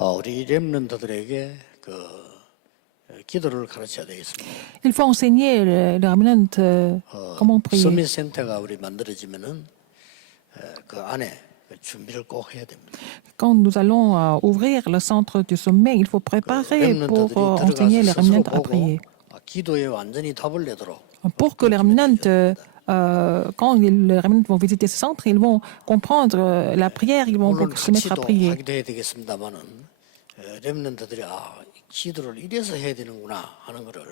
우리 렘넌트들에게 기도를 가르쳐야 되겠습니다. Il faut enseigner les remnants comment prier. 서밋 센터가 우리 만들어지면은 그 안에 준비를 꼭 해야 됩니다. Quand nous allons ouvrir le centre du sommet, il faut préparer pour enseigner les remnants à prier. 기도에 완전히 답을 내도록. Pour que les remnants, quand les remnants vont visiter ce centre, ils vont comprendre la prière, ils vont 물론 se mettre à 같이도 prier. 하기도 해야 되겠습니다만은 렘넌트들이 기도를 이래서 해야 되는구나 하는 거를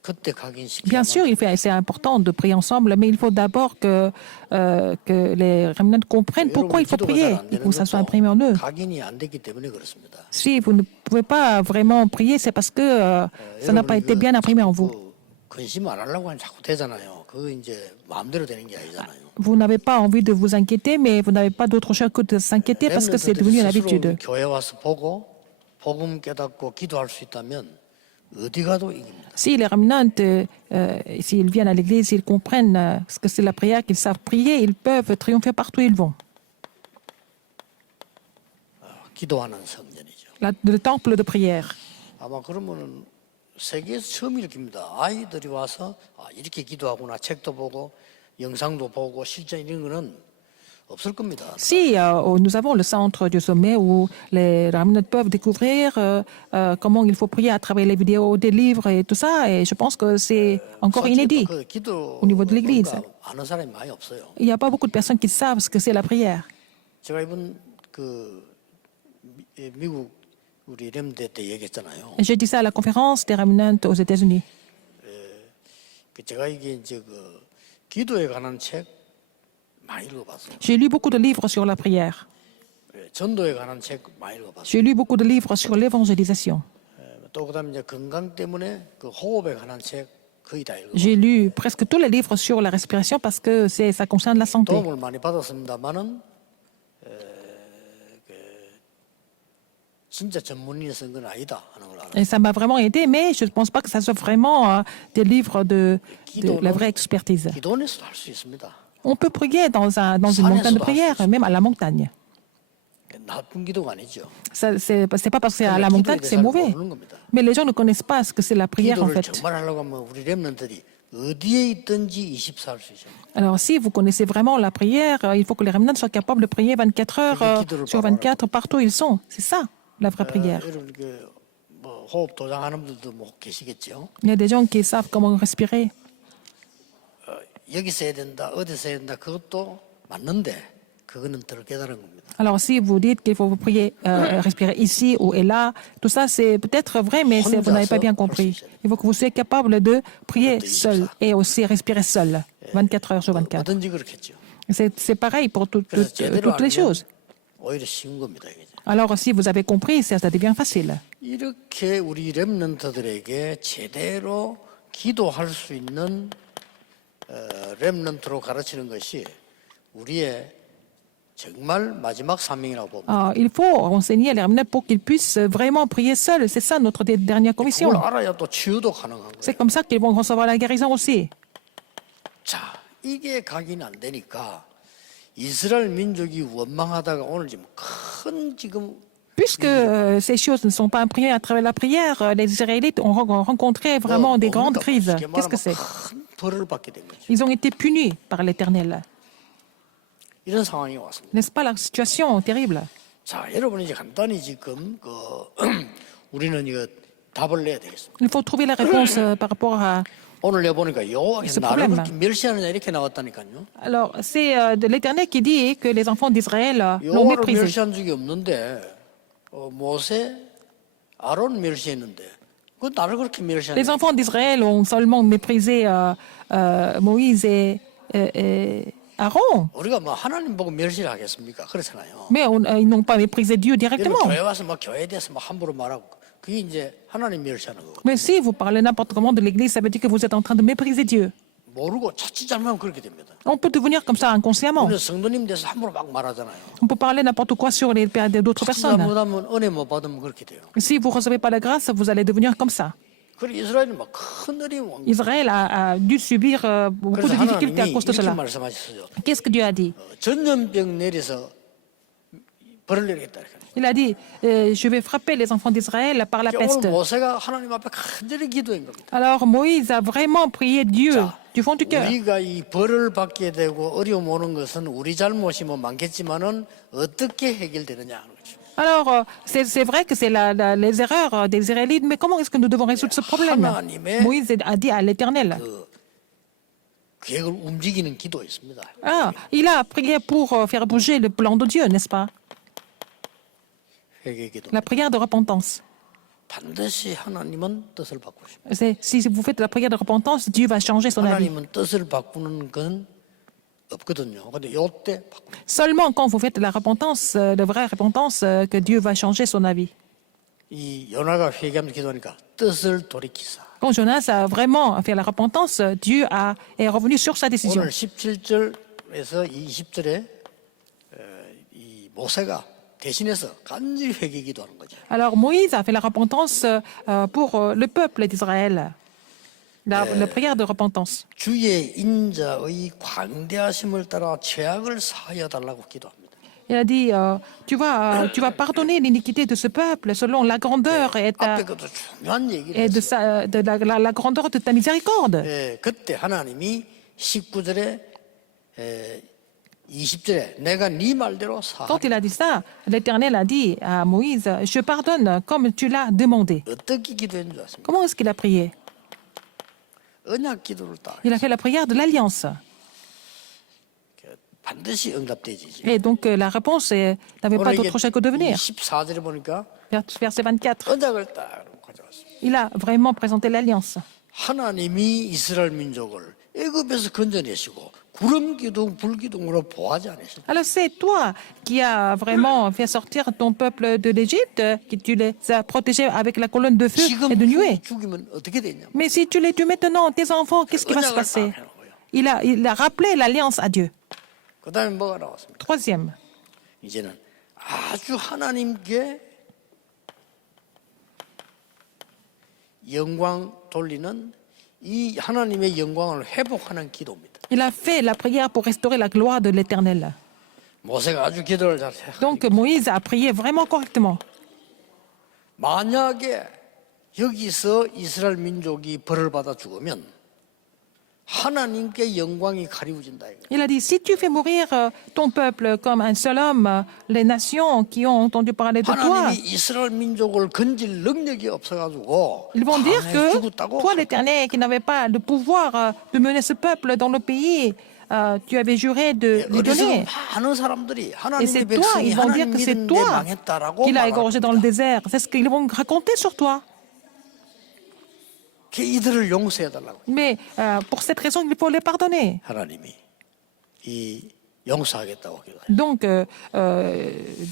그때 Bien sûr, 각인시키면 c'est important de prier ensemble, mais il faut d'abord que les remnants comprennent pourquoi il faut prier et que ça soit imprimé en eux. 각인이 안 됐기 때문에 그렇습니다. Si vous ne pouvez pas vraiment prier, c'est parce que ça n'a pas été bien imprimé en vous. 근심 안 하려고 하면 자꾸 되잖아요. 그거 이제 마음대로 되는 게 아니잖아요. Vous n'avez pas envie de vous inquiéter, mais vous n'avez pas d'autre choix que de s'inquiéter parce que c'est devenu une habitude. 교회 와서 보고 복음 깨닫고 기도할 수 있다면 어디 가도 이깁니다. Si les remnants, s'ils viennent à l'église, s'ils comprennent ce que c'est la prière, qu'ils savent prier, ils peuvent triompher partout où ils vont. 기도하는 성전이죠. Le temple de prière. 아마 그러면은 세계에서 처음일 겁니다. 아이들이 와서 이렇게 기도하구나 책도 보고 영상도 보고 실전 이런 거는 없을 겁니다. Si nous avons le centre du sommet où les remnants peuvent découvrir comment il faut prier à travers les vidéos, des livres et tout ça, et je pense que c'est encore inédit au niveau de l'église. 아는 사람이 많이 없어요. Il n'y a pas beaucoup de personnes qui savent ce que c'est la prière. 제가 이번 미국 우리 렘대 때 얘기했잖아요. J'ai dit ça à la conférence des remnants aux États-Unis. 제가 이게 이제 기도에 관한 책 많이 읽어봤어요. J'ai lu beaucoup de livres sur la prière. 전도에 관한 책 많이 읽어봤어요. J'ai lu beaucoup de livres sur l'évangélisation. 또 그다음에 이제 건강 때문에 호흡에 관한 책 거의 다 읽어봤어요. J'ai lu presque tous les livres sur la respiration parce que ça concerne la santé. 도움을 많이 받았습니다만은 진짜 전문인이 쓴 건 아니다 하는 걸 알아요. Et ça m'a vraiment aidé, mais je ne pense pas que ça soit vraiment des livres de la vraie expertise. 기도원에서도 할 수 있습니다. On peut prier dans une montagne de prière, même à la montagne. 나쁜 기도가 아니죠. C'est pas parce que c'est à la montagne que c'est mauvais. Mais les gens ne connaissent pas ce que c'est la prière en 기도를 fait. 정말 하려고 하면 우리 렘넌트들이 어디에 있든지 24할 수 있어요. Alors si vous connaissez vraiment la prière, il faut que les remnants soient capables de prier 24 heures sur 24 partout où ils sont. C'est ça, la vraie prière. 여러분 호흡 도장하는 분들도 계시겠죠. Il y a des gens qui savent comment respirer. 여기서 해야 된다, 어디서 해야 된다, 그것도 맞는데 그거는 덜 깨달은 겁니다. Alors si vous dites qu'il faut vous prier, respirer ici ou et là, tout ça c'est peut-être vrai, mais vous n'avez pas bien compris. Il faut que vous soyez capable de prier seul et aussi respirer seul, 24 heures sur 24. 뭐든지 그렇겠죠. C'est pareil pour toutes les choses. 오히려 쉬운 겁니다. 이게. Alors si vous avez compris, ça devient facile. 이렇게 우리 렘넌트들에게 제대로 기도할 수 있는 렘넌트로 가르치는 것이 우리의 정말 마지막 사명이라고 봅니다. Il faut enseigner les remnants pour qu'ils puissent vraiment prier seuls. C'est ça notre dernière commission. 그걸 알아야 또 치유도 가능한 거예요. C'est comme ça qu'ils vont recevoir la guérison aussi. 자, 이게 각인이 안 되니까 이스라엘 민족이 원망하다가 오늘 지금 큰 지금 Puisque ces choses ne sont pas imprimées à travers la prière, les Israélites ont rencontré vraiment des grandes crises. Qu'est-ce que c'est? 큰 벌을 받게 된 거죠. Ils ont été punis par l'Éternel. 이런 상황이 왔습니다. N'est-ce pas la situation terrible? 자, 여러분이 이제 간단히 지금 우리는 이거 답을 내야 되겠습니다. Il faut trouver la réponse par rapport à... 오늘 여 보니까 여호와가 Ce 나를 problème. 그렇게 멸시하느냐 이렇게 나왔다니까요. Alors, c'est de l'Éternel qui dit que les enfants d'Israël l'ont 여호와를 méprisé. 멸시한 적이 없는데 모세, 아론 멸시했는데 그 나를 그렇게 멸시하느냐. Les enfants d'Israël ont seulement méprisé Moïse et Aaron. 우리가 뭐 하나님 보고 멸시를 하겠습니까? 그렇잖아요. Mais ils n'ont pas méprisé Dieu 여러분 directement. 교회 와서 막 교회에 대해서 막 함부로 말하고 그게 이제 하나님 멸시하는 거고. Mais si vous parlez n'importe comment de l'Église, ça veut dire que vous êtes en train de mépriser Dieu. 모르고 자칫 잘못하면 그렇게 됩니다. On peut devenir comme ça inconsciemment. 우리는 성도님 대해서 함부로 막 말하잖아요. On peut parler n'importe quoi sur les pères d'autres 자칫 personnes. 잘못하면 은혜 못 받으면 그렇게 돼요. Si vous ne recevez pas la grâce, vous allez devenir comme ça. 그리고 이스라엘은 막 큰 어려움 온 거예요. Israël a dû subir beaucoup 그래서 de difficultés à 하나님이 cause de 이렇게 cela. 말씀하셨어요. Qu'est-ce que Dieu a dit? 전염병 내려서 벌을 내리겠다. 이렇게. Il a dit, je vais frapper les enfants d'Israël par la 그러니까 peste. 오늘 모세가 하나님 앞에 간절히 기도한 겁니다. Alors Moïse a vraiment prié Dieu du fond du cœur. 우리가 이 벌을 받게 되고 어려움 오는 것은 우리 잘못이 뭐 많겠지만은 어떻게 해결되느냐 하는 거죠. Alors, c'est vrai que c'est les erreurs des Israélites, mais comment est-ce que nous devons résoudre ce problème? Moïse a dit à l'Éternel. 그 계획을 움직이는 기도였습니다. Ah, il a prié pour faire bouger le plan de Dieu, n'est-ce pas? 회개 기도. La prière de repentance. 반드시 하나님은 뜻을 바꾸십니다. Si vous faites la prière de repentance, Dieu va changer son avis. 하나님은 뜻을 바꾸는 건 없거든요. 근데 요때 바꾸는. Seulement quand vous faites la repentance, de vraie repentance, que Dieu va changer son avis. 이 요나가 회개하면서 기도하니까 뜻을 돌이키사. Quand Jonas a vraiment fait la repentance, Dieu est revenu sur sa décision. 오늘 17절에서 20절에 이 모세가 대신해서 간절히 회개 기도하는 거죠. Alors Moïse a fait la repentance pour le peuple d'Israël. La prière de repentance. 주의 인자의 광대하심을 따라 죄악을 사하여 달라고 기도합니다. Il a dit, tu vas pardonner l'iniquité de ce peuple selon la grandeur et 앞에 것도 중요한 얘기를 de, 했어요. la grandeur de ta miséricorde. 예, 그때 하나님이 19절에 20절에 내가 네 말대로 사하리. Quand il a dit ça, l'Éternel a dit à Moïse, je pardonne comme tu l'as demandé. 어떻게 기도했는 줄 아십니까? Comment est-ce qu'il a prié? 언약 기도를 딱 Il a fait la prière de l'alliance. 반드시 응답되지. Et donc la réponse n'avait pas d'autre choix que de venir. 14절에 보니까 Verset 24. 언약을 딱 가져왔어요. Il a vraiment présenté l'alliance. 하나님이 이스라엘 민족을 애굽에서 건져내시고 구름 기둥 불 기둥으로 보하지 않으셨다. Alors c'est toi qui as vraiment fait sortir ton peuple de l'Égypte, que tu les as protégés avec la colonne de feu 지금 et de nuée. 죽이면 어떻게 되냐? Mais si tu les tues maintenant, tes enfants, qu'est-ce qui va se passer? Il a rappelé l'alliance à Dieu. 그다음에 뭐가 나왔습니까? Troisième, 이제는 아주 하나님께 영광 돌리는 이 하나님의 영광을 회복하는 기도입니다. il a fait la prière pour restaurer la gloire de l'Éternel. 모세가 아주 기도를 잘해요. Donc Moïse a prié vraiment correctement. 만약에 여기서 이스라엘 민족이 벌을 받아 죽으면 하나님께 영광이 가리워진다. Il a dit, si tu fais mourir ton peuple comme un seul homme, les nations qui ont entendu parler de toi, 하나님이 이스라엘 민족을 건질 능력이 없어가지고 ils vont dire 강해 que 죽었다고. toi, l'Éternel, qui n'avait pas le pouvoir de mener ce peuple dans le pays, tu avais juré de lui 어디서 donner. 많은 사람들이 Et 하나님의 c'est toi, 백성이 ils vont dire 하나님 que c'est 믿는데 toi 망했다라고 qu'il a 말할 égorgé dans le 겁니다. désert. C'est ce qu'ils vont raconter sur toi. 이들을 용서해달라고. Mais pour cette raison, il faut les pardonner. 하나님이 이 용서하겠다고 기도해요. Donc,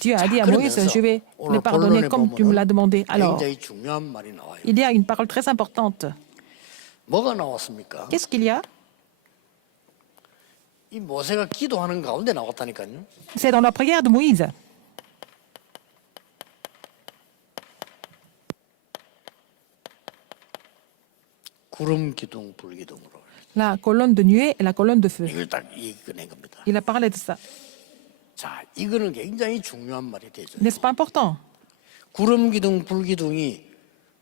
Dieu a dit à Moïse, je vais les pardonner comme tu me l'as demandé. Alors, 굉장히 중요한 말이 나와요. il y a une parole très importante. 뭐가 나왔습니까? Qu'est-ce qu'il y a? 이 모세가 기도하는 가운데 나왔다니까요. C'est dans la prière de Moïse. 구름 기둥 불 기둥으로 La colonne de nuée et la colonne de feu. 이걸 딱 이겨낸 겁니다. Il a parlé de ça. 자, 이거는 굉장히 중요한 말이 되죠. N'est-ce pas important? 구름 기둥 불 기둥이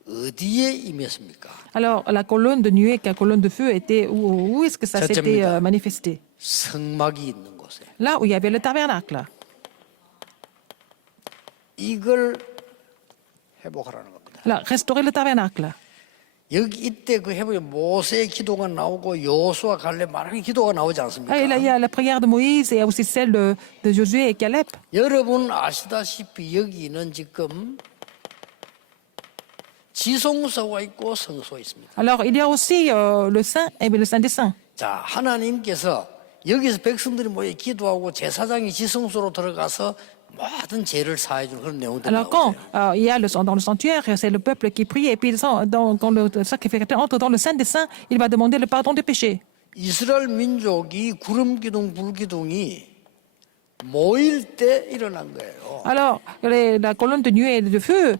어디에 임했습니까? Alors, la colonne de nuée et la colonne de feu était où est-ce que ça s'était manifesté? 성막이 있는 곳에. Là où il y avait le tabernacle. 이걸 회복하라는 겁니다. Alors, restaurer le tabernacle. 여기 이때 그 해보면 모세의 기도가 나오고 여호수아 갈렙 많은 기도가 나오지 않습니까? Ah, et là, il y a la prière de Moïse et aussi celle de Josué et Caleb. 여러분 아시다시피 여기는 지금 지성소가 있고 성소가 있습니다. Alors, il y a aussi le Saint et le Saint des Saints. 자, 하나님께서 여기서 백성들이 모여 기도하고 제사장이 지성소로 들어가서 모든 죄를 사해 주는 그런 내용들이 Alors, quand 나오죠. il y a dans le sanctuaire, c'est le peuple qui prie, et puis quand le sacrificateur entre dans le Saint des Saints, il va demander le pardon des péchés. 이스라엘 민족이 구름 기둥 불 기둥이 모일 때 일어난 거예요. Alors, la colonne de nuée et de feu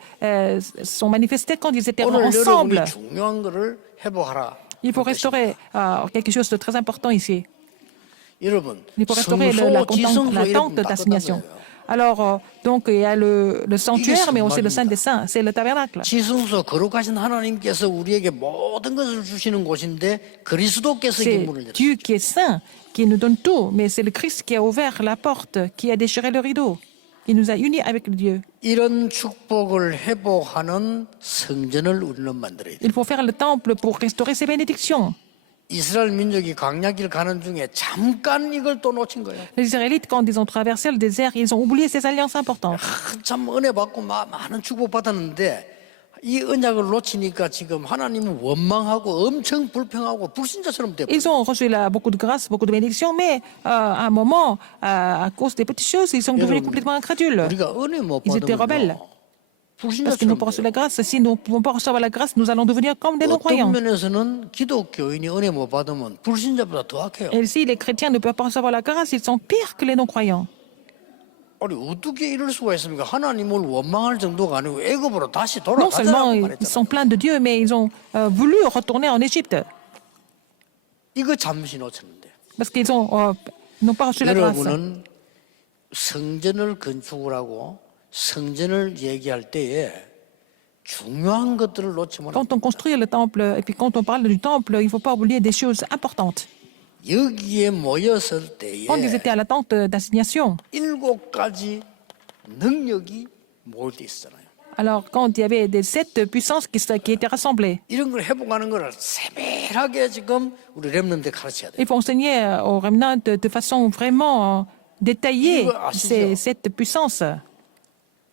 sont manifestées quand ils étaient 오늘 ensemble. 여러분이 중요한 거를 회복하라. Il faut restaurer quelque chose de très important ici. 여러분, Il faut restaurer 성소, la 지성소 tente 이름 다 d'assignation. 끝난 거예요. Alors, donc, il y a le sanctuaire, mais aussi le Saint des Saints, c'est le tabernacle. 지성소 거룩하신 하나님께서 우리에게 모든 것을 주시는 곳인데 그리스도께서 이 C'est 문을 열었어요. Dieu qui est saint, qui nous donne tout, mais c'est le Christ qui a ouvert la porte, qui a déchiré le rideau, qui nous a unis avec Dieu. 이런 축복을 회복하는 성전을 우리는 만들어야 돼요. Il faut faire le temple pour restaurer ces bénédictions. 이스라엘 민족이 광야길 가는 중에 잠깐 이걸 또 놓친 거예요. Les Israélites, quand ils ont traversé le désert, ils ont oublié ces alliances importantes. 참 은혜 받고 많은 축복 받았는데 이 언약을 놓치니까 지금 하나님은 원망하고 엄청 불평하고 불신자처럼 돼버려요. Ils ont reçu beaucoup de grâce, beaucoup de bénédictions, mais à un moment, à cause des petites choses, ils sont devenus complètement incrédules. 우리가 은혜 못 Ils étaient rebelles. 받으면 Parce qu'ils n'ont pas 불신자처럼 reçu 돼요. la grâce. Si nous ne pouvons pas recevoir la grâce, nous allons devenir comme des 어떤 non-croyants. 면에서는 기독교인이 은혜 못 받으면 불신자보다 더 악해요. Et si les chrétiens ne peuvent pas recevoir la grâce, ils sont pires que les non-croyants. 아니 어떻게 이럴 수가 있습니까? 하나님을 원망할 정도가 아니고 애굽으로 다시 Non seulement 돌아가자고 ils 말했잖아요. sont pleins de Dieu, mais ils ont voulu retourner en Égypte 이거 잠시 놓쳤는데 parce qu'ils n'ont pas reçu la grâce. 여러분은 성전을 건축을 하고 성전을 얘기할 때에 중요한 것들을 놓치면 안 Quand on construit le temple, et puis quand on parle du temple, il ne faut pas oublier des choses importantes. 여기에 모였을 때에 Quand ils étaient à la tente d'assignation, 7가지 능력이 모일 때 있잖아요. alors quand il y avait des 7 puissances qui étaient rassemblées, 이런 걸 회복하는 걸 세밀하게 지금 우리 렘넌트에 가르쳐야 돼요. il faut enseigner aux remnants de façon vraiment détaillée 이거 아시죠? ces 7 puissances.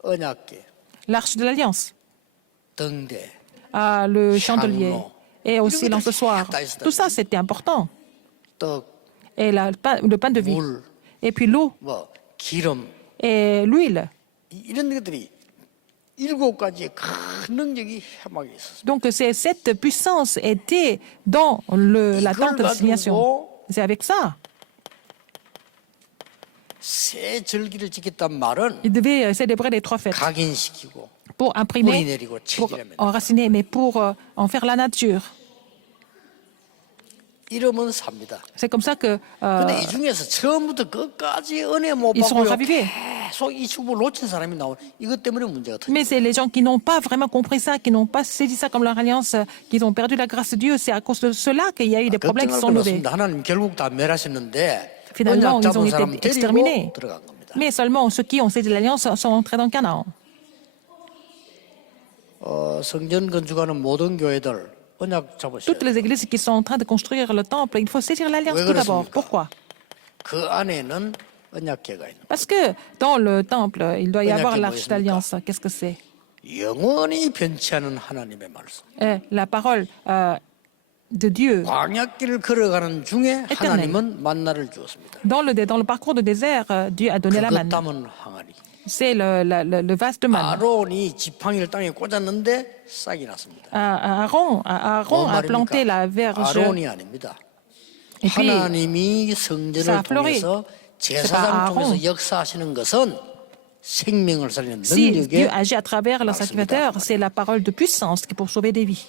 언약궤, L'arche de l'Alliance, 등대, le chandelier Charmeau. et aussi 이런 것들 l'encensoir. 다 있었다. Tout ça, c'était important. 떡, Et le pain de vie. 물, Et puis l'eau 뭐 기름 et l'huile. 이런 것들이 7가지의 큰 능력이 해막에 있었어요. Donc ces 7 puissances étaient dans la 이걸 tente d'assignation. 가지고 C'est avec ça. 새 절기를 지켰단 말은 Ils devaient célébrer les 3 fêtes 각인시키고 pour imprimer, 뿌리 내리고 pour 체질하면 enraciner, mais pour en faire la nature. 이러면 삽니다. C'est comme ça que 근데 이 중에서 처음부터 끝까지 은혜 못 ils seront 받고요. ravivés. 계속 이 축복을 놓친 사람이 나오는 이것 때문에 문제가 터져요. Mais c'est les gens qui n'ont pas vraiment compris ça, qui n'ont pas saisi ça comme leur alliance, qui ont perdu la grâce de Dieu. C'est à cause de cela qu'il y a eu des problèmes qui 걱정할 sont 건 levés. 없습니다. 하나님 결국 다 멸하셨는데 Finalement, 언약 ils ont 잡은 사람 été exterminés. 데리고 들어간 겁니다. Mais seulement ceux qui ont saisi l'alliance sont entrés dans Canaan. 성전 건축하는 모든 교회들 언약 잡으셔야 Toutes 돼요. les églises qui sont en train de construire le temple, il faut saisir l'alliance 왜 tout d'abord. 그렇습니까? Pourquoi? 그 안에는 언약궤가 있는 Parce que dans le temple, il doit y 언약궤 avoir l'arche 뭐였습니까? d'alliance. Qu'est-ce que c'est? 영원히 변치 않은 하나님의 말씀. La parole de Dieu. 광야길을 걸어가는 중에 éternel. 하나님은 만나를 주었습니다. Dans le parcours du désert, Dieu a donné la 그것 manne. 담은 항아리. C'est le vase de manne. 아론이 지팡이를 땅에 꽂았는데 싹이 났습니다. Aaron a planté la verge. 아론이 아닙니다. Et puis, 하나님이 ça 성전을 a fleuri. 통해서 C'est pas 제사장 Aaron. 통해서 역사하시는 것은 생명을 살리는 si Dieu 능력의 agit à travers le sacrificateur, c'est la parole de puissance qui pour sauver des vies.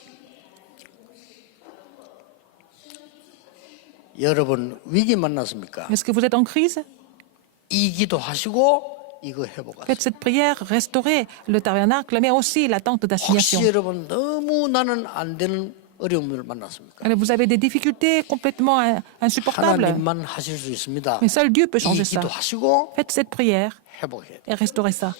여러분 위기 만났습니까? Est-ce que vous êtes en crise? 이 기도하시고 이거 해보세요. Faites cette prière, restaurez le tabernacle, mais aussi la tente d'assignation. 혹시 여러분 너무 나는 안 되는 어려움을 만났습니까? Alors, vous avez des difficultés complètement insupportables. 하나님만 하실 수 있습니다. Mais seul Dieu peut 이 changer ça. 기도하시고 Faites cette prière 회복해야 돼. et restaurez ça.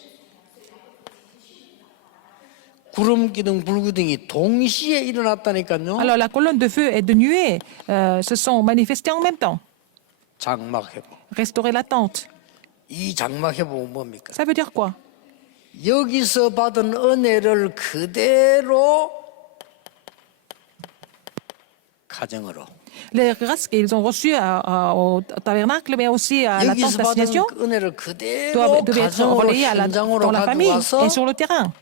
구름 기둥 불 기둥이 동시에 일어났다니까요. Alors la colonne de feu et de nuée se sont manifestées en même temps. 장막 회복. Restaurer la tente. 이 장막 회복은 뭡니까? Ça veut dire quoi? 여기서 받은 은혜를 그대로 가정으로 Les grâces qu'ils ont reçues au tabernacle, mais aussi à la tente 여기서 받은 d'assignation, 그 은혜를 그대로 devaient être 가정으로 relayées 현장으로 dans la famille 가져와서 et sur le terrain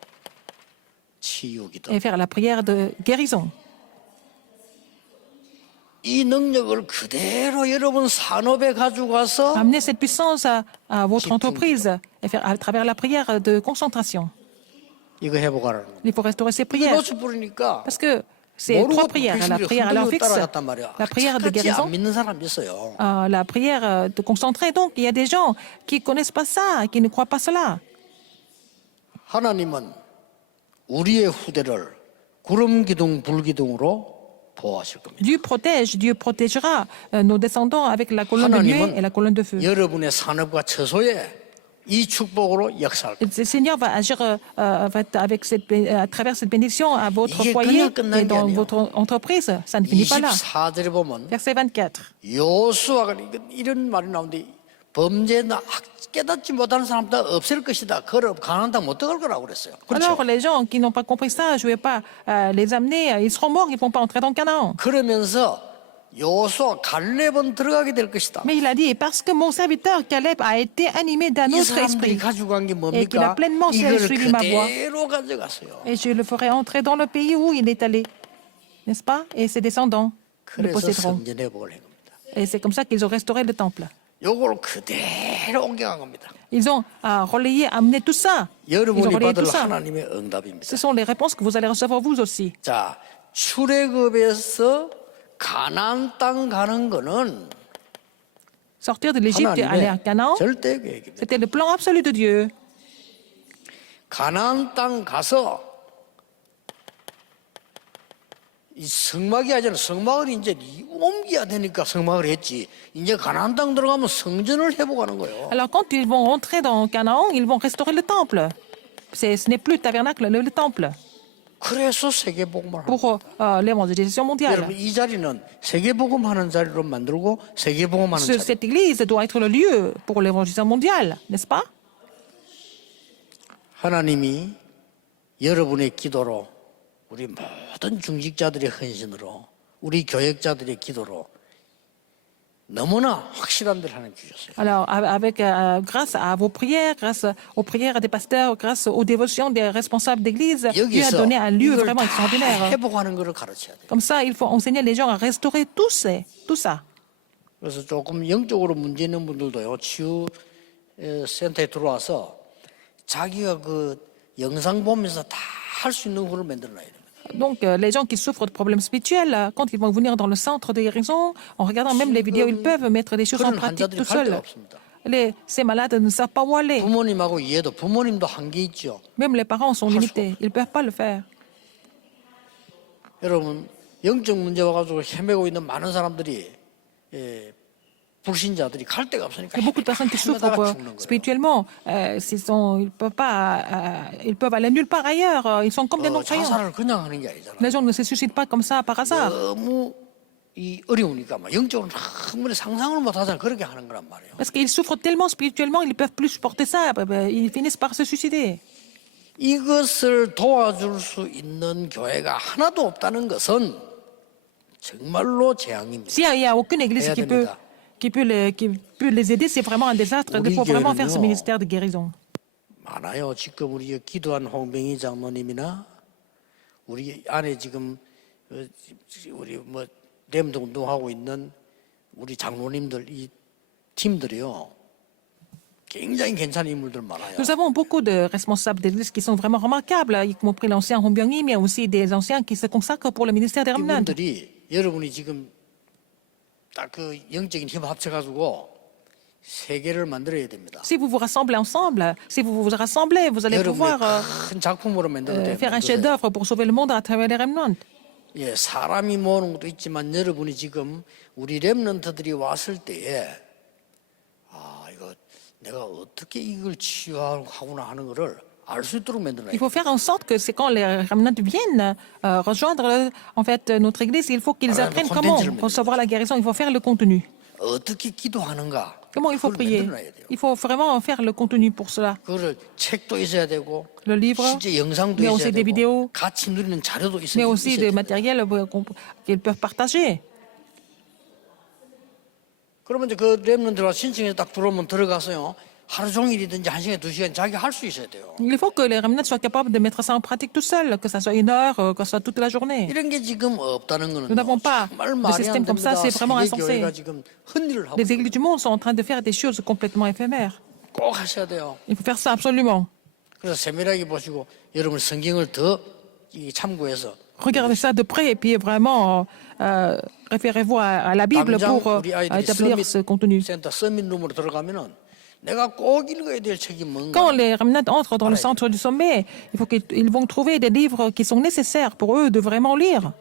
치유기도. et faire la prière de guérison. 이 능력을 그대로 여러분 산업에 가져가서 Amener cette puissance à votre entreprise et faire à travers la prière de concentration. 이거 회복하라는 거예요. Il faut restaurer ces 이거 prières. 놓쳐 버리니까 Parce que C'est trois 모르고 prières. La prière à l'heure 흔들리고 fixe, 따라갔단 말이야. la prière de 착같이 guérison, 안 믿는 사람이 있어요. la prière de concentrer. Donc, il y a des gens qui ne connaissent pas ça, qui ne croient pas cela. 하나님은 우리의 후대를 구름 기둥 불 기둥으로 보호하실 겁니다. Dieu protégera nos descendants avec la colonne de nuée et la colonne de feu. 여러분의 산업과 처소에 이 축복으로 역사할 겁니다. Le Seigneur va agir à travers cette bénédiction à votre 이게 foyer 그냥 끝난 et 게 dans 아니에요. votre entreprise. Ça ne finit pas là. 24절에 보면 Verset 24. 여호수아가 이런 말이 나오는데 범죄나 깨닫지 못하는 사람들 없앨 것이다. 그걸 가나안 땅 못 들어갈 거라고 그랬어요. 그렇죠? Alors, les gens qui n'ont pas compris ça, je ne vais pas les amener. Ils seront morts, ils ne vont pas entrer dans Canaan. 그러면서 여호수아 갈렙은 들어가게 될 것이다. Mais il a dit, parce que mon serviteur Caleb a été animé d'un 이 autre 사람들이 esprit, 가지고 간 게 et qu'il a 뭡니까? pleinement 이걸 suivi ma voie, 그대로 가져갔어요. et je le ferai entrer dans le pays où il est allé. N'est-ce pas? Et ses descendants le 그래서 posséderont. 성전 회복을 한 겁니다. Et c'est comme ça qu'ils ont restauré le temple. 요걸 그대로 옮겨간 겁니다. Ils ont relayé, amené tout ça. Ils ont 여러분이 relayé 받을 tout ça. 하나님의 응답입니다. Ce sont les réponses que vous allez recevoir vous aussi. 자, 출애굽에서 가나안 땅 가는 거는 Sortir de l'Égypte et aller à 하나님의 Canaan, 절대 계획입니다. c'était le plan absolu de Dieu. 가나안 땅 가서 이 성막이 아니라 성막을 이제 옮겨야 되니까 성막을 했지. 이제 가나안 땅 들어가면 성전을 회복하는 거예요. Alors quand ils vont rentrer dans Canaan, ils vont restaurer le temple. Ce n'est plus le tabernacle, le temple, 그래서 세계복음을 하는 pour l'évangélisation mondiale. 여러분 이 자리는 세계복음하는 자리로 만들고 세계복음하는 자리. Cette église doit être le lieu pour l'évangélisation mondiale, n'est-ce pas? 하나님이 여러분의 기도로 우리 모든 중직자들의 헌신으로 우리 교역자들의 기도로 너무나 확실한 데를 하나님 주셨어요. Alors, grâce à vos prières, grâce aux prières des pasteurs, grâce aux dévotions des responsables d'église, Dieu a 여기서 donné un lieu 이걸 vraiment 다 extraordinaire. 회복하는 것을 가르쳐야 돼요. Comme ça, il faut enseigner les gens à restaurer tout ça. 그래서 조금 영적으로 문제 있는 분들도요 치유 센터에 들어와서 자기가 그 영상 보면서 다 할 수 있는 후를 만들어놔야 돼요. Donc, les gens qui souffrent de problèmes spirituels, quand ils vont venir dans le centre de guérison, en regardant même les vidéos, ils peuvent mettre des choses en 그런 pratique 환자들이 tout 갈 데가 seuls. 없습니다. Ces malades ne savent pas où aller. 부모님하고 이해도 부모님도 한계 있죠. Même les parents sont limités. Ils ne peuvent pas le faire. 여러분 영적 문제 와가지고 헤매고 있는 많은 사람들이 불신자들이 갈 데가 없으니까 Il y a beaucoup de personnes qui souffrent 헤매다가 죽는 거예요. spirituellement. Ils peuvent aller nulle part ailleurs. Ils sont comme des non-croyants. 자살을 그냥 하는 게 아니잖아요. Les gens ne se suicident pas comme ça par hasard. 너무 이 어려우니까 막 영적으로 아무리 상상을 못 하잖아 그렇게 하는 거란 말이에요. Parce qu'ils souffrent tellement spirituellement, ils ne peuvent plus supporter ça. Ils finissent par se suicider. 이것을 도와줄 수 있는 교회가 하나도 없다는 것은 정말로 재앙입니다. S'il n'y a aucune église qui peut les aider, c'est vraiment un désastre. Il faut vraiment faire ce ministère de guérison. 많아요. 지금 우리 기도한 홍병희 장로님이나 우리 안에 지금 우리 뭐 렘드 운동하고 있는 우리 장로님들 이 팀들이요. 굉장히 괜찮은 인물들 많아요. Nous avons beaucoup de responsables d'église qui sont vraiment remarquables, y compris l'ancien Hong Byung-hee, mais aussi des anciens qui se consacrent pour le ministère des remnants. 이분들이 여러분이 지금 딱 그 영적인 힘 합쳐가지고 세계를 만들어야 됩니다. Si vous vous rassemblez ensemble, si vous vous rassemblez, vous allez 여러분의 pouvoir 큰 작품으로 만들어야 faire un 됩니다. chef-d'œuvre pour sauver le monde à travers les remnants. 예, 사람이 모으는 것도 있지만 여러분이 지금 우리 렘넌트들이 왔을 때에 이거 내가 어떻게 이걸 치유하구나 하는 거를 알 수 있도록 만들어야 Il 돼요. faut faire en sorte que c'est quand les remnants viennent rejoindre en fait notre église, il faut qu'ils apprennent comment recevoir la guérison. Il faut faire le contenu. 어떻게 기도하는가? Comment il faut 그걸 prier. 만들어놔야 돼요. Il faut vraiment faire le contenu pour cela. 그거를 책도 있어야 되고 Le livre, 실제 영상도 mais 있어야 aussi des 되고 vidéos, 같이 누리는 자료도 mais 있어야 aussi 돼요. des matériels qu'ils peuvent partager. 그러면 이제 그 렘넌트가 신청해서 딱 들어오면 들어가서요. 하루 종일이든지 1시간, 2시간 자기 할 수 있어야 돼요. Il faut que les remnants soient capables de mettre ça en pratique tout seuls, que ça soit 1 heure, que ça soit toute la journée. 이런 게 지금 없다는 거는 Nous n'avons pas 정말 de 말이 안 système comme ça, 됩니다. c'est vraiment 세계 insensé. 교회가 지금 헛일을 하고 Les églises du monde sont en train de faire des choses complètement éphémères. 꼭 하셔야 돼요. Il faut faire ça absolument. 그래서 세밀하게 보시고 여러분 성경을 더 참고해서 regardez ça de près et puis vraiment référez-vous à la Bible 당장 pour 우리 아이들이 établir ce contenu. 센터 서밋룸으로 들어가면은 내가 꼭 읽어야 될 책이 Quand 뭔가. les remnants entrent dans le centre du sommet, il faut qu'ils vont trouver des livres qui sont nécessaires pour eux de vraiment lire.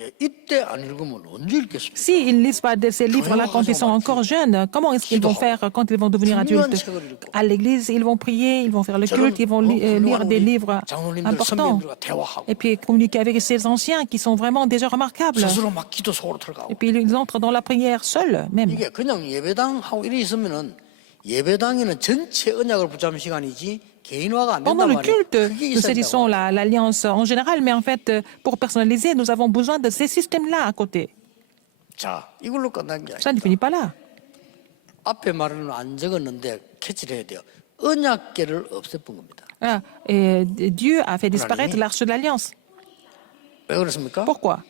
예, 이때 안 읽으면 언제 읽겠습니까? S'ils ne lisent pas de ces livres-là quand ils sont encore jeunes, comment est-ce qu'ils vont faire quand ils vont devenir adultes? À l'église, ils vont prier, ils vont faire le culte, ils vont lire des livres importants. 장로님들 대화하고 Et puis communiquer avec ces anciens qui sont vraiment déjà remarquables. 스스로 막 기도 속으로 들어가고. Et puis ils entrent dans la prière seuls, même. 이게 그냥 예배당하고 이래 있으면은 예배당에는 전체 언약을 붙잡는 시간이지 개인화가 안 Pendant 된단 le 말이에요. culte, 그게 nous saisissons 있어야 l'alliance en général, mais en fait, pour personnaliser, nous avons besoin de ces systèmes-là à côté. 자, 이걸로 끝난 게 Ça ne 아니라 finit pas là. 앞에 말은 안 적었는데 캐치를 해야 돼요. 언약궤를 없애본 겁니다. Ah, et Dieu a fait disparaître l'arche de l'alliance. 왜 그렇습니까? Pourquoi?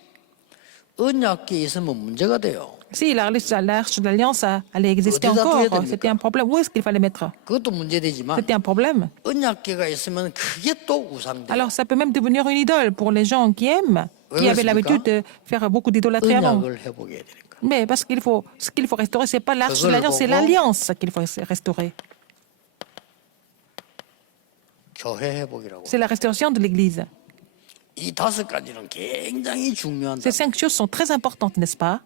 언약궤 있으면 문제가 돼요. Si l'arche de l'alliance allait exister encore, c'était un problème. Où est-ce qu'il fallait mettre? 그것도 문제되지만 C'était un problème. 언약궤가 있으면 그게 또 우상돼요. Alors ça peut même devenir une idole pour les gens qui aiment, qui avaient l'habitude de faire beaucoup d'idolâtrie avant. 언약을 회복해야 되니까. Mais parce qu'il faut, ce qu'il faut restaurer, c'est pas l'arche de l'alliance, c'est l'alliance qu'il faut restaurer. 교회 회복이라고. C'est la restauration de l'Église. 이 다섯 가지는 굉장히 중요한. Ces 5 choses sont très importantes, n'est-ce pas?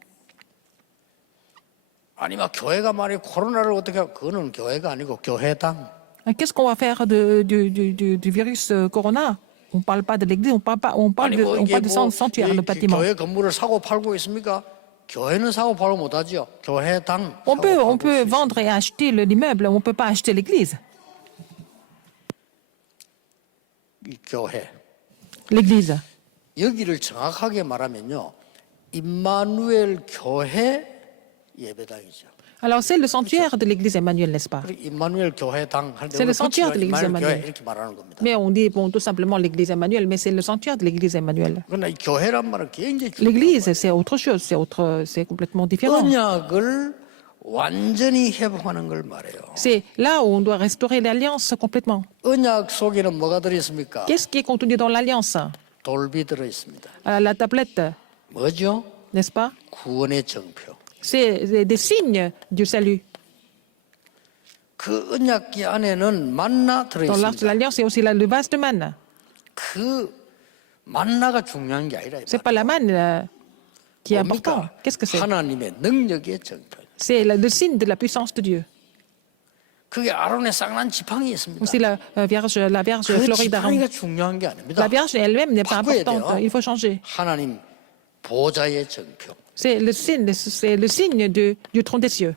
아니면 교회가 말이 코로나를 어떻게 하고 그거는 교회가 아니고 교회당. Qu'est-ce qu'on va faire du virus corona? On ne parle pas de l'Église, on parle de sanctuaire, le bâtiment. 교회 건물을 사고 팔고 있습니까? 교회는 사고 팔고 못하죠. 교회당. On peut vendre et acheter l'immeuble, on ne peut pas acheter l'Église. 이 교회. L'Église. 여기를 정확하게 말하면요, 임마누엘 교회 예배당이죠. Alors c'est le sanctuaire de l'Église Emmanuel, n'est-ce pas? 그리고 임마누엘 교회당 할 때 C'est le sanctuaire de l'église Emmanuel. 이렇게 말하는 겁니다. Mais on dit bon, tout simplement l'Église Emmanuel, mais c'est le sanctuaire de l'Église Emmanuel. 그러나 이 교회란 말은 굉장히 중요해요. L'Église, c'est autre chose, c'est complètement différent. 언약을 완전히 회복하는 걸 말해요. C'est là où on doit restaurer l'alliance complètement. 언약 속에는 뭐가 들어 있습니까? Qu'est-ce qui est contenu dans l'alliance? 돌비 들어 있습니다. La tablette, 뭐죠? n'est-ce pas? 구원의 정표. C'est des signes du salut. 그 언약기 안에는 만나 들어 Dans l'arche de 있습니다. l'alliance, il y a aussi le vase de manne. 그 만나가 중요한 게 아니라 이 C'est pas la manne qui est 말이에요. important. 뭡니까? Qu'est-ce que c'est? 하나님의 능력의 정표. C'est le signe de la puissance de Dieu. 그게 아론의 쌍난 지팡이 있습니다. Aussi la vierge 그 fleurie d'Aaron. 지팡이가 중요한 게 아닙니다. La vierge elle-même n'est pas 바꿔야 importante. 돼요. Il faut changer. 하나님 보좌의 정표. C'est le signe du trône des cieux.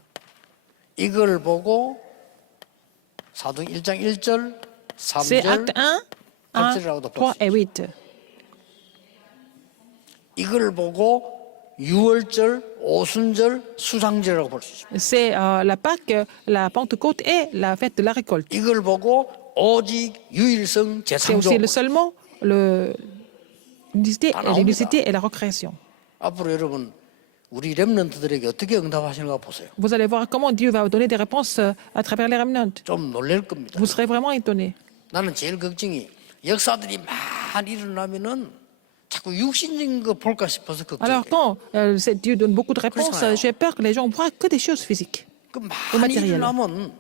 이걸 보고 사도행 1장 1절, C'est 3절, acte 1, 1, 3 et 8. 이걸 보고 유월절, 오순절, 수상절이라고 볼 수 있습니다. C'est la Pâque, la Pentecôte et la fête de la récolte. 이걸 보고 오직 유일성 C'est 제상조. aussi le seulement l'unicité et la recréation. 앞으로 여러분 우리 렘넌트들에게 어떻게 응답하시는가 보세요. Vous allez voir comment Dieu va donner des réponses à travers les remnants. 좀 놀랄 겁니다. Vous serez vraiment étonnés. 나는 제일 걱정이 역사들이 많이 일어나면은 자꾸 육신적인 거 볼까 싶어서 걱정해요. Alors quand Dieu donne beaucoup de réponses, j'ai peur que les gens voient que des choses physiques. 그 많이 일어나면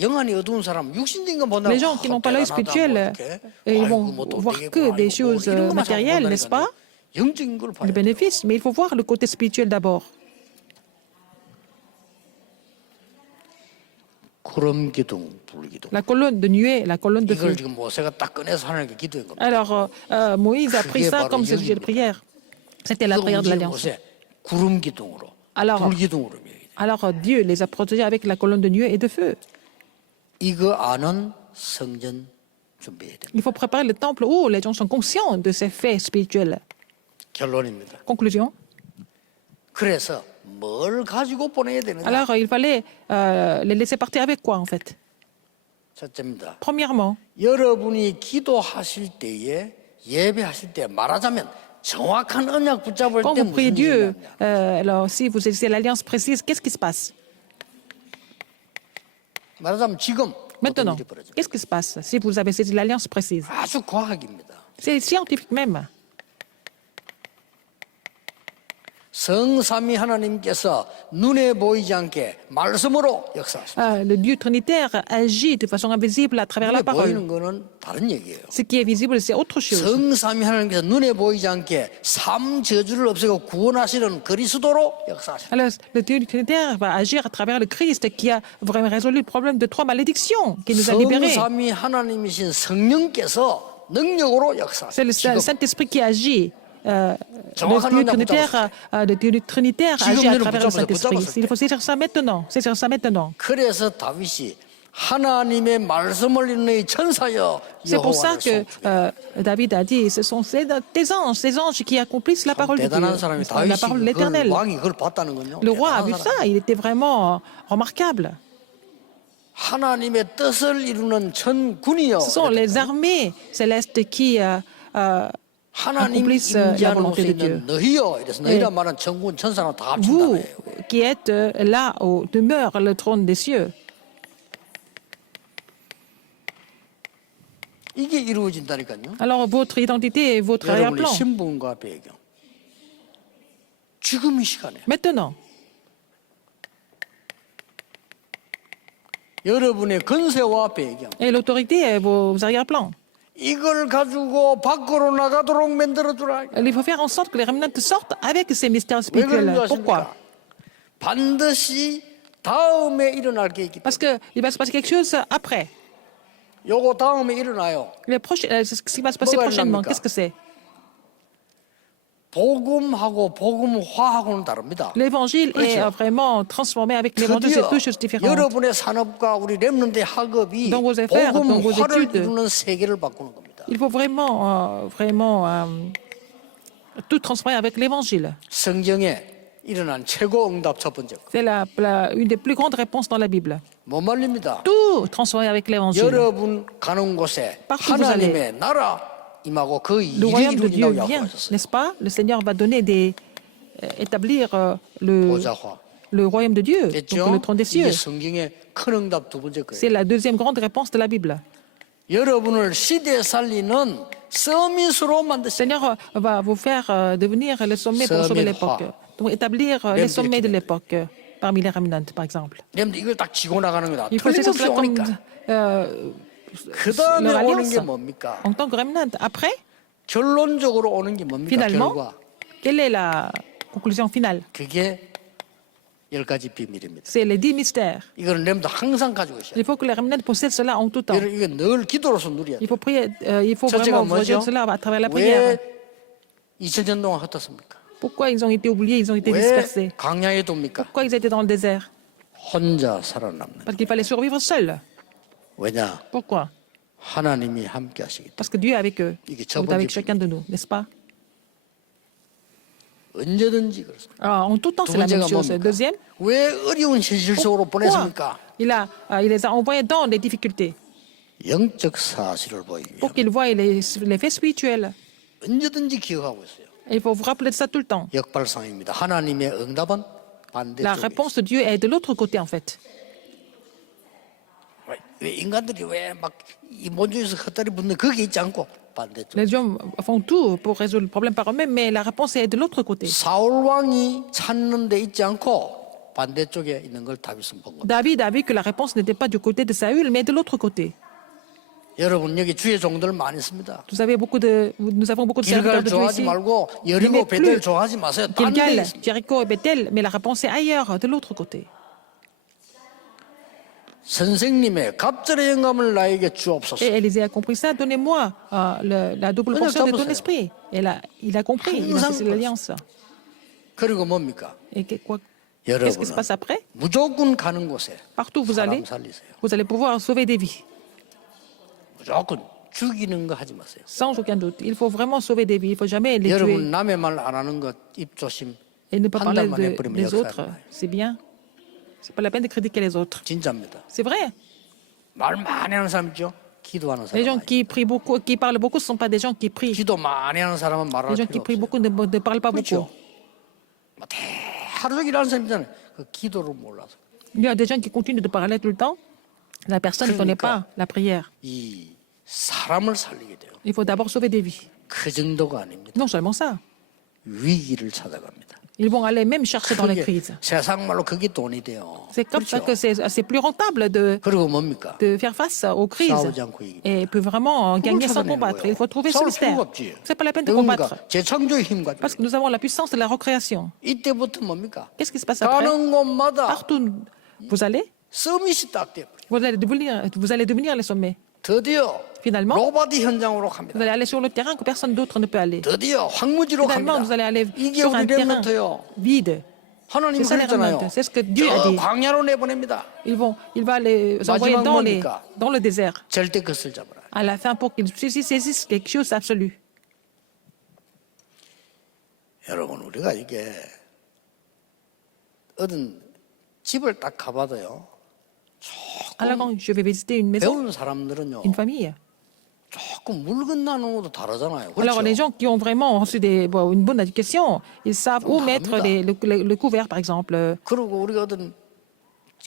영안이 어두운 사람 육신적인 거 본다고 Les gens qui n'ont pas l'œil spirituel, ils vont voir que des choses matérielles, n'est-ce pas? 영적인 걸 봐야 Le 돼요. bénéfice, mais il faut voir le côté spirituel d'abord. 구름 기둥, 불 기둥. La colonne de nuée, la colonne de feu. 이걸 지금 모세가 딱 꺼내서 하나님께 기도한 겁니다. Alors Moïse a pris ça comme sujet de prière. C'était la prière de l'alliance. 모세 구름 기둥으로, Alors, 불 기둥으로 명이. alors Dieu les a protégés avec la colonne de nuée et de feu. 이거 아는 성전 준비해야 됩니다. Il faut préparer le temple où les gens sont conscients de ces faits spirituels. 결론입니다. Conclusion. 그래서 뭘 가지고 보내야 되느냐? Alors il fallait les laisser partir avec quoi en fait? 첫째입니다. Premièrement, 여러분이 기도하실 때에 예배하실 때 말하자면 정확한 언약 붙잡을 quand 때 vous priez 무슨 일이 Dieu, 있느냐? alors si vous essayez l'alliance précise, qu'est-ce qui se passe? 말하자면 지금 Maintenant, 일이 벌어집니다. qu'est-ce qui se passe si vous avez saisi l'alliance précise? 아주 과학입니다. C'est scientifique même. 성삼위 하나님께서 눈에 보이지 않게 말씀으로 역사하십니다. Le Dieu trinitaire agit de façon invisible à travers la 눈에 parole. 보이는 거는 다른 얘기예요. Ce qui est visible, c'est autre chose. 성삼위 하나님께서 눈에 보이지 않게 삶 저주를 없애고 구원하시는 그리스도로 역사하십니다. Alors, le Dieu trinitaire va agir à travers le Christ qui a vraiment résolu le problème de 3 malédictions, qui nous a libérés. 성삼위 하나님이신 성령께서 능력으로 역사하십니다. C'est le 지금 Saint-Esprit qui agit. 정확한 Le Dieu trinitaire agit à travers le Saint-Esprit. Il faut saisir ça maintenant. Saisir ça maintenant. 그래서 다윗이 하나님의 말씀을 읽는 천사여 C'est pour ça 여호와를 que David a dit, ce sont tes anges qui accomplissent la parole de Dieu, 대단한 사람이 la parole de 다윗이 l'Éternel. 왕이 그걸 봤다는 건요. Le roi a vu 대단한 ça, 사람. il était vraiment remarquable. 하나님의 뜻을 이루는 천군이여. Ce sont les armées célestes qui 하나님 accomplissent la 임재하는 volonté 곳에 de Dieu. 있는 너희여. 이래서 너희란 말은 천군 천사랑 다 합친다는 Vous 거예요. qui êtes là où demeure le trône des cieux. 이게 이루어진다니까요. Alors votre identité et votre 여러분의 arrière-plan. 신분과 배경. 지금 이 시간에 Maintenant, 여러분의 건세와 배경. et l'autorité et vos arrière-plans. 이걸 가지고 밖으로 나가도록 만들어주라. Il faut faire en sorte que les remnants sortent avec ces mystères 왜 그런 spirituels. 줄 Pourquoi? 아십니까? 반드시 다음에 일어날 게 있기 때문에. Parce qu'il va se passer quelque chose après. 요거 다음에 일어나요. Ce qui va se passer 뭐가 prochainement, 일어납니까? qu'est-ce que c'est? 복음하고 복음화하고는 다릅니다. L'évangile est 그렇죠. vraiment transformé avec l'évangile, c'est 드디어 deux choses différentes. 여러분의 산업과 우리 렘넌트의 학업이 Dans vos affaires, dans vos 복음화를 études. 이루는 세계를 바꾸는 겁니다. Il faut vraiment tout transformer avec l'évangile. 성경에 일어난 최고 응답 첫 번째 거. C'est une des plus grandes réponses dans la Bible. 못 말립니다. Tout transformer avec l'évangile. 여러분 가는 곳에 Partout vous 하나님의 나라 임하고 그 Le 일이 royaume de Dieu 이루어진다고 vient, 약속하셨어요. n'est-ce pas? Le Seigneur va donner établir 보좌화. le royaume de Dieu, donc 됐죠? le trône des 이게 cieux. 성경의 큰 응답 두 번째 C'est 거예요. la deuxième grande réponse de la Bible. 여러분을 시대에 살리는 서밋으로 Le 만드셨어요. Seigneur va vous faire devenir le sommet pour sauver l'époque. Donc établir les sommets de l'époque parmi les remnants, par exemple. 여러분들 이걸 딱 지고 나가는 거다. Il faut saisir 틀림없이 cela comme 오니까. 그 leur 다음에 오는 alliance 게 뭡니까? en tant que remnant. Après, 결론적으로 오는 게 뭡니까? finalement, 결과. quelle est la conclusion finale? 그게 10가지 비밀입니다. C'est les 10 mystères. 이거는 여러분들 항상 가지고 있어요. Il faut que les remnants possèdent cela en tout temps. 여러분 이거 늘 기도로서 누려야 돼요. Il faut prier, il faut 첫째가 vraiment 뭐죠? dire cela à travers la prière. 왜 2000년 동안 흩었습니까? Pourquoi ils ont été oubliés, ils ont été 왜 dispersés? 강야에 돕니까? Pourquoi ils étaient dans le désert? 혼자 살아남는. Parce qu'il fallait survivre seul. 왜냐? Pourquoi? 하나님이 함께 하시기 때문에. Parce que Dieu est avec eux, 이게 ou 첫 avec 번째 chacun de nous, n'est-ce pas? 언제든지 그렇습니다. Alors, en tout temps, 두 c'est la même 번째가 chose. 뭡니까? Deuxième, 왜 어려운 현실 속으로 pourquoi 보냈습니까? il les a envoyés dans les difficultés 영적 사실을 보이기 위해 pour qu'ils voient les faits spirituels. 언제든지 기억하고 있어요. Et il faut vous rappeler de ça tout le temps. 역발상입니다. 하나님의 응답은 La 반대쪽에 réponse de Dieu est de l'autre côté, en fait. 왜 인간들이 왜 막 이 본중에서 헛다리 붙는 그게 있지 않고 반대쪽. Les hommes font tout pour résoudre le problème par eux-mêmes, mais la réponse est de l'autre côté. 사울 왕이 찾는 데 있지 않고 반대쪽에 있는 걸 다윗은 본 겁니다. David a vu que la réponse n'était pas du côté de Saül, mais de l'autre côté. 여러분 여기 주의 종들 많이 있습니다. Nous avons beaucoup de serviteurs 길갈 de Dieu 좋아하지 ici. 말고 Mais 여리고 plus 베델 좋아하지 마세요. 딴 데 Gilgal, 있습니다. Jéricho et Bethel, mais la réponse est ailleurs, de l'autre côté. 선생님의 갑절의 영감을 나에게 Et 주옵소서. Élisée a compris ça. Donnez-moi la double portion de ton esprit. Et là, il a compris. Il a cessé l'alliance. 그리고 뭡니까? Et qu'est-ce qui se passe 여러분은 après? 무조건 가는 곳에 Partout où vous allez, 사람 살리세요. vous allez pouvoir sauver des vies. 무조건 죽이는 거 하지 마세요. Sans aucun doute. Il faut vraiment sauver des vies. Il ne faut jamais les tuer. 여러분 남의 말 안 하는 것 입 조심. Et ne pas parler 판단만 해버리면 des 역사가 autres. 나요. C'est bien. C'est pas la peine de critiquer les autres. 진짜입니다. C'est vrai. 말 많이 하는 사람 있죠? 기도하는 Les gens 사람. qui prient beaucoup, qui parlent beaucoup, ce ne sont pas des gens qui prient. 기도 많이 하는 사람은 말할 Les gens qui 필요 prient 없어요. beaucoup ne parlent pas beaucoup. 그렇죠? 뭐 하루 종일 하는 사람 있잖아요. 그 기도를 몰라서. Il y a des gens qui continuent de parler tout le temps. La personne ne connaît pas la prière. 이 사람을 살리게 돼요. Il faut d'abord sauver des vies. 그 정도가 아닙니다. Non seulement ça. 위기를 찾아갑니다. Ils vont aller même chercher dans les 그게 crises. 세상 말로 그게 돈이 돼요. C'est comme ça 그렇죠? que c'est plus rentable 그리고 뭡니까? de faire face aux crises 싸우지 않고 이깁니다. et peut vraiment gagner sans 찾아내는 combattre. 거예요. Il faut trouver ce 싸울 mystère. 필요가 없지. C'est pas la peine de combattre. 그러니까 재창조의 힘 가지고 Parce que nous avons la puissance de la recréation. 이때부터 뭡니까? Qu'est-ce qui se passe après? 가는 곳마다 Partout vous allez, 서밋이 딱 돼요. vous allez devenir les sommets. 드디어 Finalement, 로바디 현장으로 vous 갑니다. allez aller sur le terrain que personne d'autre ne peut aller. 드디어 황무지로 Finalement, vous allez 갑니다. aller 이게 sur 우리 un terrain 렘넌트요. vide. 하나님 C'est ça les 그랬잖아요. remnants. C'est ce que Dieu a 저 dit. 광야로 내보냅니다. Il va les envoyer 마지막 뭡니까? dans le désert. 절대 것을 잡아라. À la fin, pour qu'ils saisissent quelque chose d'absolu. 여러분 우리가 이게 어떤 집을 딱 가봐도요. Alors, quand je vais visiter une maison, 배우는 사람들은요. une famille. 조금 물건 나누는 것도 다르잖아요. Alors, 그렇죠? les gens qui ont vraiment reçu une bonne éducation, ils savent où mettre le couvert, par exemple. 그리고 우리가 어떤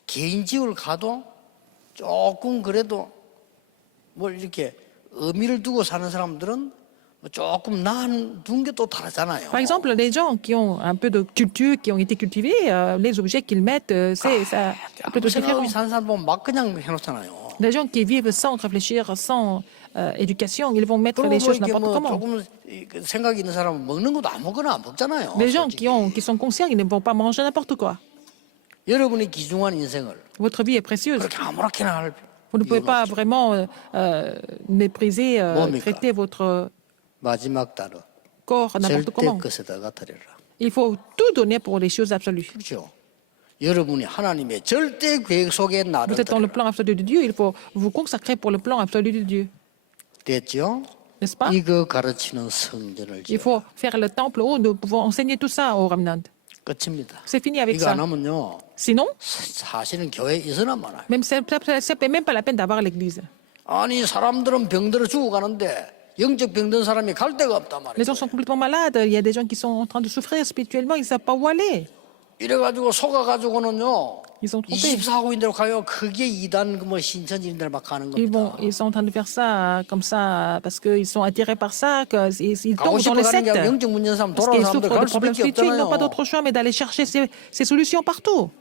개인 집을 가도 조금 그래도 뭘 이렇게 의미를 두고 사는 사람들은 조금 나눈 게 또 다르잖아요. Par exemple, les gens qui ont un peu de culture, qui ont été cultivés, les objets qu'ils mettent, c'est ça un peu 아무 생각 différent. 없이 사는 사람 보면 막 그냥 해놓잖아요. Les gens qui vivent sans réfléchir, sans éducation, ils vont mettre 그리고 les 뭐 choses 이렇게 n'importe 뭐 comment. 조금 그 생각이 있는 사람은 먹는 것도 아무거나 안 먹잖아요. Les gens 솔직히. qui sont conscients, ils ne vont pas manger n'importe quoi. 여러분이 귀중한 인생을 Votre vie est précieuse. 그렇게 아무렇게나 할 Vous ne pouvez 이유는 pas 없죠. vraiment mépriser, 뭡니까? traiter votre 마지막 단어 corps n'importe 절대 comment. 것에다가 드려라. Il faut tout donner pour les choses absolues. 그렇죠. 여러분이 하나님의 절대 계획 속에 나를 Vous êtes dans le 드려라. plan absolu de Dieu, il faut vous consacrer pour le plan absolu de Dieu. 됐죠? N'est-ce pas? 이거 가르치는 성전을 Il 지어 faut faire le temple où nous pouvons enseigner tout ça au remnant. 끝입니다. C'est fini avec 이거 ça. 안 하면요 Sinon, 사실은 교회에 있으나 마나요. même c'est même pas la peine d'avoir l'église. 아니 사람들은 병들어 죽어가는데 영적 병든 사람이 갈 데가 없단 Les 말이에요. gens sont complètement malades, il y a des gens qui sont en train de souffrir spirituellement, ils ne savent pas où aller. 이래가지고 속아가지고는요 Ils sont trompés. 24호인대로 가요. 그게 이단 뭐 신천지인들 막 가는 겁니다. Ils sont en train de faire ça comme ça parce qu'ils sont attirés par ça, qu'ils 가고 tombent dans 싶어 les 가는 게 sectes. 아니라 영적 문제는 사람 Parce 돌아오는 qu'ils 사람들 souffrent de 갈 problèmes 수밖에 spirituels, ils n'ont pas 없잖아요. d'autre choix mais d'aller chercher ces solutions partout.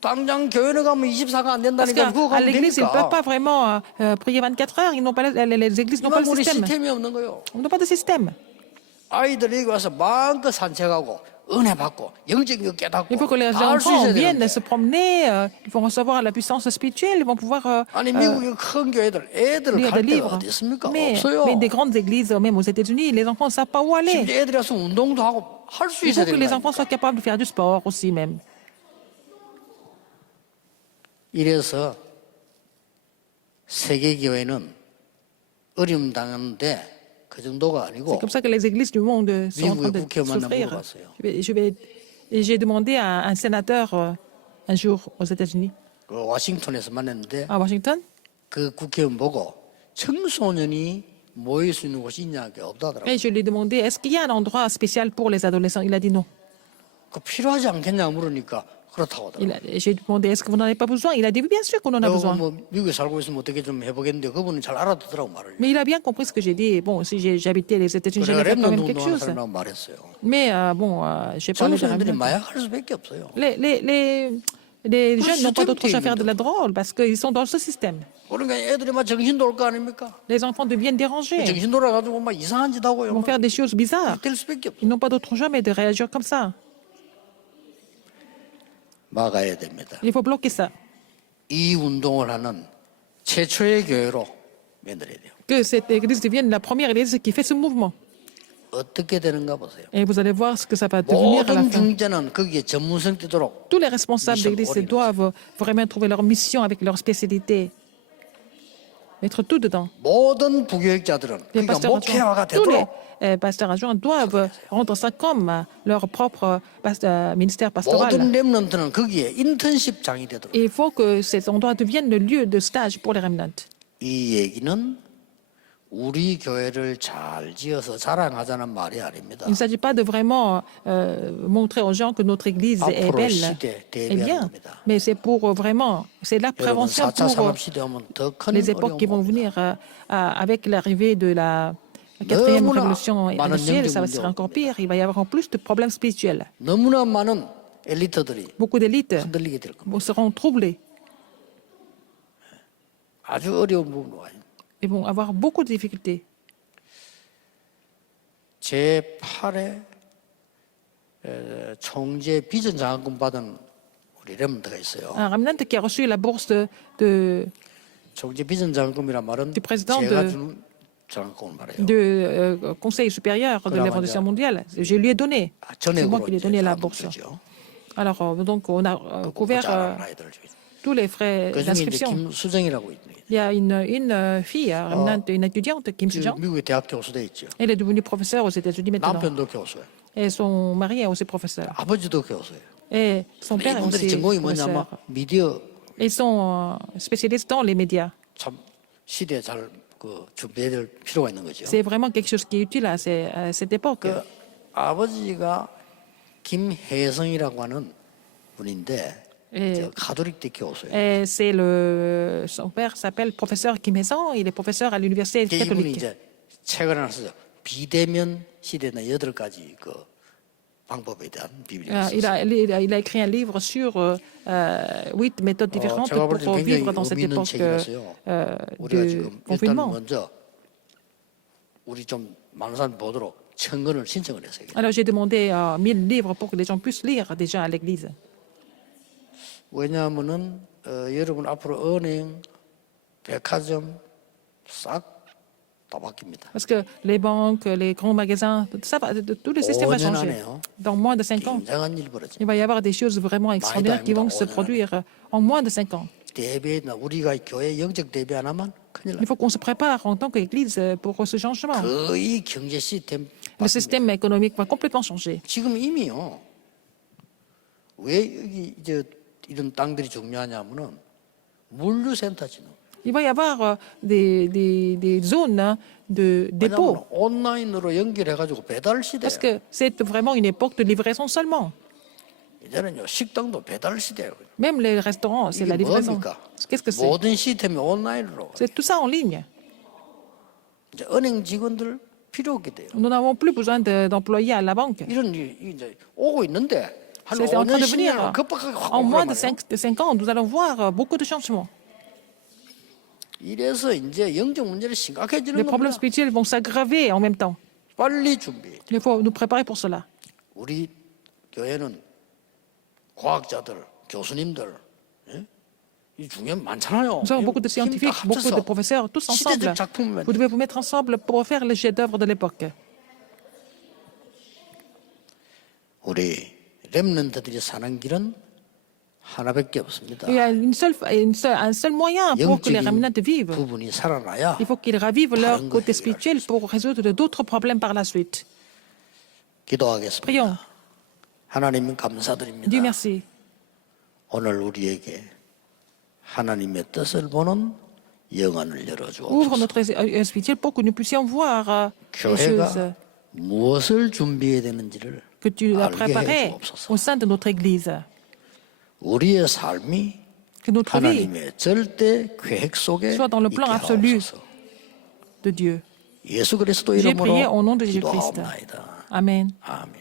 당장 교회를 가면 24가 안 Parce 된다니까 그거 qu'à 가면 l'église, ils ne peuvent pas 되니까. vraiment prier 24 heures, ils n'ont pas, les églises n'ont pas 이만 le 우리 système. 시스템이 없는 거예요. On n'a pas de système. 아이들이 여기 와서 마음껏 산책하고 은혜 받고 영적인 거 깨닫고 Il faut que les 다 할 수 enfants 있어야 viennent 되는데. se promener, ils vont recevoir la puissance spirituelle, ils vont pouvoir 아니 미국의 큰 교회들 애들을 lire 갈 des 데가 livres. 어디 있습니까? Mais 없어요. des grandes églises, même aux États-Unis, les enfants ne savent pas où aller. 심지어 애들이 와서 운동도 하고 할 수 Il faut 있어야 que les 되는 enfants soient 거예요. capables de faire du sport aussi même. 이래서 세계 교회는 어려움 당하는데 그 정도가 C'est 아니고 comme ça que les églises du monde sont en train de 미국의 국회의원 souffrir. 물어봤어요. J'ai demandé à un sénateur un jour aux États-Unis, 그 워싱턴에서 만났는데 à Washington, 그 국회의원 보고 청소년이 모일 수 있는 곳이 있냐 게 없다더라고요. et je lui ai demandé est-ce qu'il y a un endroit spécial pour les adolescents. Il a dit non. 그 필요하지 않겠냐 물으니까 그렇다고 하더라고요. J'ai demandé est-ce que vous n'en avez pas besoin. Il a dit oui, bien sûr qu'on en a 내가 besoin. 뭐 미국에 살고 있으면 어떻게 좀 해보겠는데 그분은 잘 알아듣더라고 말을. Mais il a bien compris ce que j'ai dit. Bon, si j'habitais les États-Unis, 그래가 j'allais faire quand 랩런트 même quelque 운동하는 chose. 사람하고 말했어요. Mais bon, j'ai parlé de 청소년들이 Remnant. 마약할 수밖에 없어요. Les jeunes n'ont pas d'autre chose à faire système de la drogue parce qu'ils sont dans ce système. 그러니까 애들이 막 정신 돌 거 아닙니까? Les enfants deviennent dérangés. 정신 돌아가지고 막 이상한 짓 하고요. Ils vont faire des choses bizarres. 될 수밖에 없어요. Ils n'ont pas d'autre choix mais de réagir comme ça. 막아야 됩니다. Il faut bloquer ça. 이 운동을 하는 최초의 교회로 만들어야 돼요. Que cette église devienne la première église qui fait ce mouvement. 어떻게 되는가 보세요. Et vous allez voir ce que ça va devenir à la 모든 fin. 중재는 거기에 전문성 뛰도록 Tous les responsables Mission d'église oriented. doivent vraiment trouver leur mission avec leur spécialité. Mettre tout dedans. 모든 부교육자들은 Les 그러니까 pasteurs 목회화가 adjoints, tous les 되도록 pasteurs adjoints doivent rendre ça comme leur propre ministère pastoral. 모든 렘넌트는 거기에 인턴십장이 되도록. Et il faut que ces endroits deviennent le lieu de stage pour les remnants. 이 얘기는 우리 교회를 잘 지어서 자랑하자는 말이 아닙니다. Il ne s'agit pas de vraiment montrer aux gens que notre Église est 앞으로 belle 시대 et 대비하는 bien, 겁니다. mais c'est pour vraiment, c'est la 여러분 prévention 4차 pour 산업 시대 오면 더 큰 les époques qui vont 어려움 옵니다. venir avec l'arrivée de la quatrième 너무나 révolution 많은 industrielle. Ça va 영적 ser 문제가 encore pire. Il va y avoir en plus de problèmes spirituels. 너무나 많은 엘리트들이 Beaucoup d'élites 흔들리게 될 겁니다. seront troublées 아주 어려운 부분이 와요. et vont avoir beaucoup de difficultés. 제8회 총재 비전 장학금 받은 우리 렘넌트가 있어요. Un remnant qui a reçu la bourse de 총재 비전 장학금이란 말은 Du président 제가 de- 주는 장학금을 말해요. Conseil supérieur de 그러면 l'évaluation mondiale. Je lui ai donné. C'est moi 전액으로 qui lui ai 이제 donné la 장학금 bourse. 주죠. Alors, donc, on a couvert 잘하는 아이들 중에. tous les frais 그 중에 이제 d'inscription. 김수정이라고 있는 Il y a une fille, une étudiante, Kim Soo-jung. 미국의 대학 교수 돼 있죠. Elle est devenue professeure aux États-Unis maintenant. 남편도 교수예요. Et son mari est aussi professeur. 아버지도 교수예요. Et son père est 이분들이 aussi 전공이 professeur. 뭐냐면 미디어 Ils sont spécialistes dans les médias. 참 시대에 잘 준비해야 될 필요가 있는 거죠. C'est vraiment quelque chose qui est utile à cette époque. 그 아버지가 김혜성이라고 하는 분인데 예. 저 가톨릭대 교수예요. Et son père s'appelle professeur Kim Hae-sung. Il est professeur à l'université 이분이 catholique. 이제 책을 하나 써서 비대면 시대는 8가지 그 방법에 대한 비밀이 있어요. Il a écrit un livre sur 8 méthodes différentes 제가 볼 pour 때 굉장히 vivre dans cette 의미 있는 époque 책이라서요. 우리가 de 지금 일단 confinement. 먼저 우리 좀 많은 사람 보도록 1000권을 신청을 했어요. Alors j'ai demandé 1000 livres pour que les gens puissent lire déjà à l'église. 왜냐하면은 여러분 앞으로 은행, 백화점 싹 다 바뀝니다. Parce que les banques, les grands magasins, tous les systèmes vont 5년 changer. 안에요. Dans moins de 5 ans, 굉장한 일이 벌어집니다. il va y avoir des choses vraiment extraordinaires qui vont se produire en moins de 5 ans. 대비나 우리가 교회 영적 대비 안 하면 큰일 Il 납니다. faut qu'on se prépare en tant qu'Église pour ce changement. 거의 경제 시스템 Le système économique va complètement changer. 지금 이미요. 왜 여기 이제 이런 땅들이 중요하냐면은 물류센터지는 Il va y avoir des zones de dépôt. 왜냐하면 온라인으로 연결해가지고 배달 시대. Parce que c'est vraiment une époque de livraison seulement. 이제는요 식당도 배달 시대예요. Même les restaurants, c'est 이게 la livraison. 뭡니까? Qu'est-ce que c'est? 모든 시스템이 온라인으로. C'est tout ça en ligne. 이제 은행 직원들 필요 없게 돼요. Nous n'avons plus besoin d'employés à la banque. 이런 일이 이제 오고 있는데 한 C'est en train 5년 de venir. 10년 급박하게 확 En moins 오란 de 말이에요. 5 ans, nous allons voir beaucoup de changements. 이래서 이제 영적 문제는 심각해지는 Les problèmes 겁니다. spirituels vont s'aggraver en même temps. 빨리 준비해. Il faut nous préparer pour cela. 우리 교회는 과학자들, 교수님들, 예? 이 중요한 많잖아요. Nous avons beaucoup de 힘 scientifiques, 다 beaucoup de 합쳐서 professeurs, tous ensemble. 시대적 작품을 Vous devez vous mettre ensemble pour faire les chefs-d'œuvre de l'époque. 우리 렘넌트들이 사는 길은 하나밖에 없습니다. Il y a un seul moyen pour que les remnants 영적인 vivent. 부분이 살아나야 Il faut qu'ils ravivent leur 다른 거 côté 해결할 spirituel pour résoudre d'autres problèmes par la suite. 기도하겠습니다. Prions. 하나님 Dieu 감사드립니다. merci. 오늘 우리에게 하나님의 뜻을 보는 영안을 Ouvre 열어주옵소서. notre œil spirituel pour que nous puissions voir les choses 교회가 무엇을 준비해야 되는지를 que tu as 알게 préparées 해주옵소서. au sein de notre Église. 우리의 삶이 Que notre vie 하나님의 절대 계획 속에 soit dans le 있게 plan absolu 하옵소서. de Dieu. 예수 그리스도 J'ai prié au nom 이름으로 de Jésus-Christ. 기도하옵나이다. Amen. 아멘.